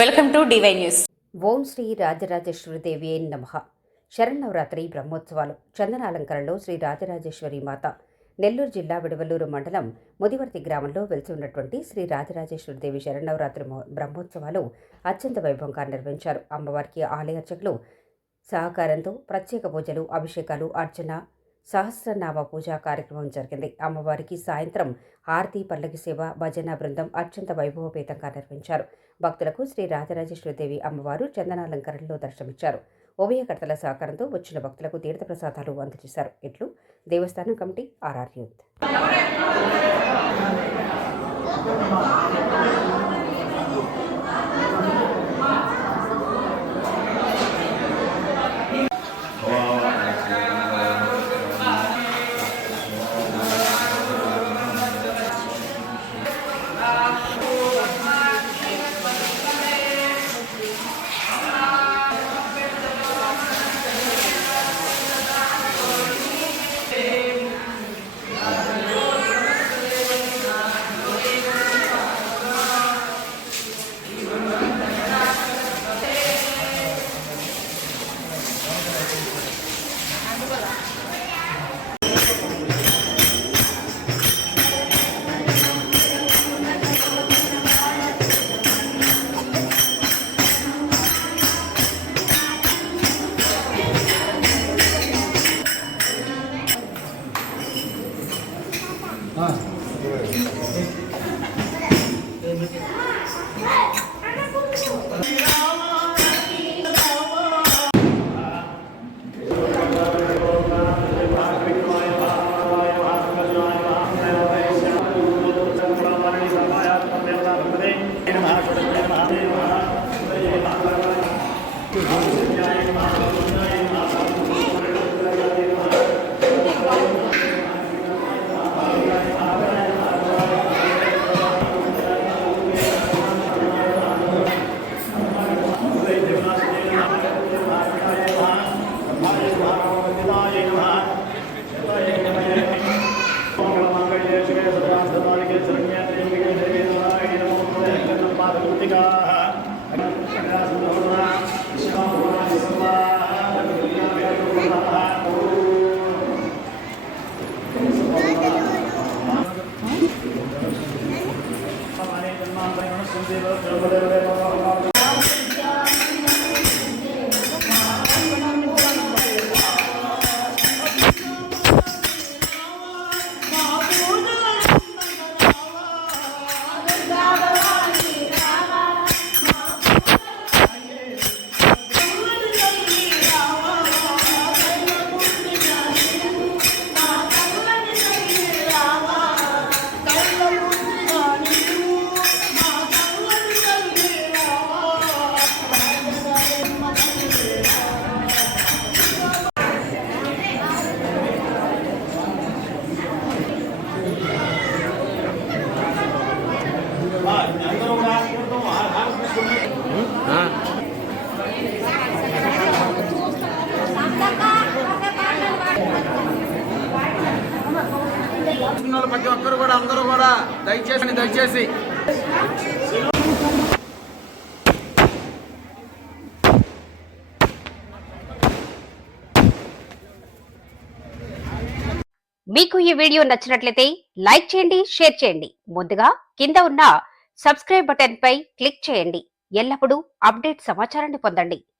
Welcome to D Y news. ఓం శ్రీ రాజరాజేశ్వరి దేవి నమః. శరన్నవరాత్రి బ్రహ్మోత్సవాలు. చందనాలంకరణలో శ్రీ రాజరాజేశ్వరి మాత. నెల్లూరు జిల్లా విడవలూరు మండలం ముదివర్తి గ్రామంలో వెలిసి ఉన్నటువంటి శ్రీ రాజరాజేశ్వరి దేవి శరన్నవరాత్రి బ్రహ్మోత్సవాలు అత్యంత వైభవంగా నిర్వహించారు. అమ్మవారికి ఆలయ అర్చకులు సహకారంతో ప్రత్యేక పూజలు, అభిషేకాలు, అర్చన, సహస్రనామ పూజా కార్యక్రమం జరిగింది. అమ్మవారికి సాయంత్రం హారతి, పల్లకి సేవ, భజన బృందం అత్యంత వైభవపేతంగా నిర్వహించారు. భక్తులకు శ్రీ రాజరాజేశ్వరిదేవి అమ్మవారు చందనాలంకరణలో దర్శనమిచ్చారు. ఉభయకర్తల సహకారంతో వచ్చిన భక్తులకు తీర్థప్రసాదాలు అందజేశారు. ఇట్లు దేవస్థానం కమిటీ, ఆర్ఆర్ యూత్. ప్రతి ఒక్కరు కూడా అందరూ కూడా దయచేసి మీకు ఈ వీడియో నచ్చినట్లయితే లైక్ చేయండి, షేర్ చేయండి. ముందుగా కింద ఉన్న సబ్స్క్రైబ్ బటన్ పై క్లిక్ చేయండి. ఎల్లప్పుడూ అప్డేట్ సమాచారాన్ని పొందండి.